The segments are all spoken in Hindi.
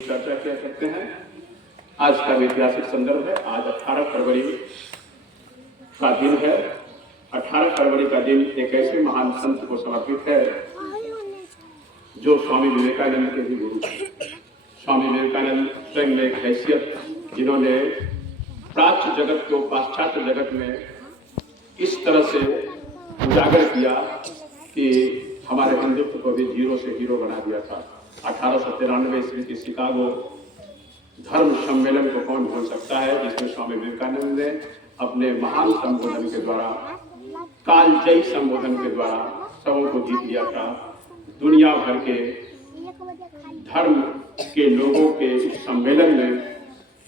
चर्चा किया करते हैं। आज का ऐतिहासिक संदर्भ है। आज 18 फरवरी का दिन है। 18 फरवरी का दिन एक ऐसे महान संत को समर्पित है जो स्वामी विवेकानंद के भी गुरु हैं। स्वामी विवेकानंद स्वयं में एक हैसियत, जिन्होंने प्राच्य जगत को पाश्चात्य जगत में इस तरह से उजागर किया कि हमारे हिंदुत्व को भी जीरो से हीरो बना दिया था। 1893 ईस्वी के शिकागो धर्म सम्मेलन को कौन भूल सकता है, जिसमें स्वामी विवेकानंद ने अपने महान संबोधन के द्वारा, कालजयी संबोधन के द्वारा सबों को जीत लिया था। दुनिया भर के धर्म के लोगों के सम्मेलन में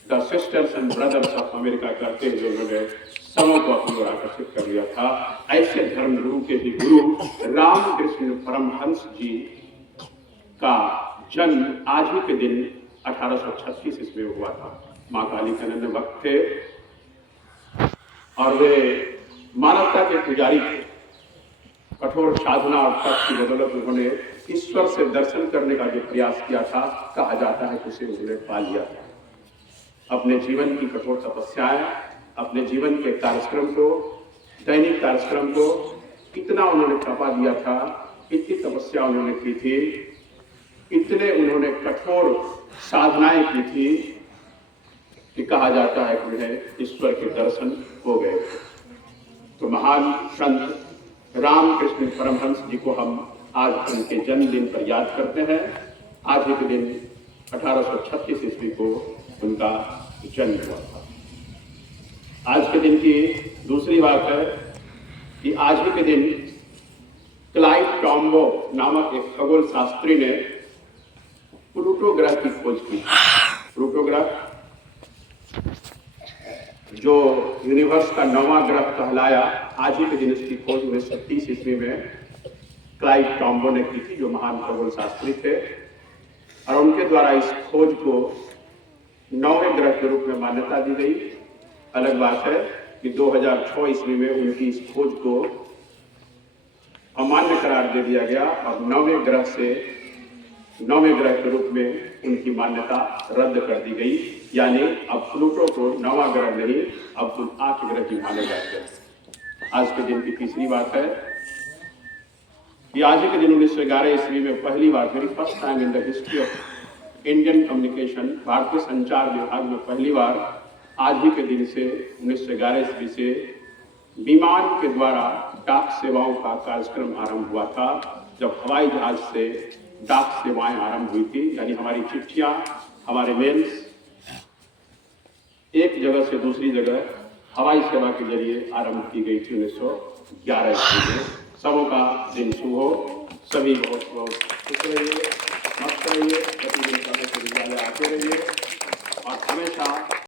the sisters and brothers of America करते हुए उन्होंने सबों को अपनी ओर आकर्षित कर लिया था। ऐसे धर्म गुरु के भी गुरु रामकृष्ण परमहंस जी का जन्म आज ही के दिन 1836 ईस्वी में हुआ था। माँ काली के नन्हे भक्त थे और वे मानवता के पुजारी थे। कठोर साधना और तप की बदौलत उन्होंने ईश्वर से दर्शन करने का जो प्रयास किया था, कहा जाता है कि उसे उन्होंने पा लिया था। अपने जीवन की कठोर तपस्याएं, अपने जीवन के कार्यक्रम को, दैनिक कार्यक्रम को इतना उन्होंने तपा दिया था, इतनी तपस्या उन्होंने की थी, इतने उन्होंने कठोर साधनाएं की थी कि कहा जाता है कि उन्हें ईश्वर के दर्शन हो गए। तो महान संत रामकृष्ण परमहंस जी को हम आज उनके जन्मदिन पर याद करते हैं। आज ही के दिन 1836 ईस्वी को उनका जन्म हुआ था। आज के दिन की दूसरी बात है कि आज ही के दिन क्लाइव टॉम्बो नामक एक खगोल शास्त्री ने प्लूटो ग्रह की खोज की। प्लूटो ग्रह जो यूनिवर्स का 9वां ग्रह कहलाया, आज ही के दिन इसकी खोज 1930 ईस्वी में क्लाइव टॉम्बो ने की थी, जो महान खगोल शास्त्री थे। और उनके द्वारा इस खोज को 9वें ग्रह के रूप में मान्यता दी गई। अलग बात है कि 2006 ईस्वी में उनकी इस खोज को अमान्य करार दे दिया गया और 9वें ग्रह के रूप में उनकी मान्यता रद्द कर दी गई। यानी अब प्लूटो को 9वां ग्रह नहीं, अब कुल 8 ग्रह की माने जाते हैं। आज के दिन की तीसरी बात है कि आज के दिन 1911 ईस्वी में पहली बार, very first time in the history of Indian communication, भारतीय संचार विभाग में पहली बार आज ही के दिन से 1911 ईस्वी से विमान के द्वारा डाक सेवाओं का कार्यक्रम आरंभ हुआ था। जब हवाई जहाज से डाक सेवाएं आरंभ हुई थी, यानी हमारी चिट्ठियां, हमारे मेल्स एक जगह से दूसरी जगह हवाई सेवा के जरिए आरंभ की गई थी 1911 ईस्वी में। सबों का दिन शुभ हो, सभी बहुत बहुत खुश रहिए।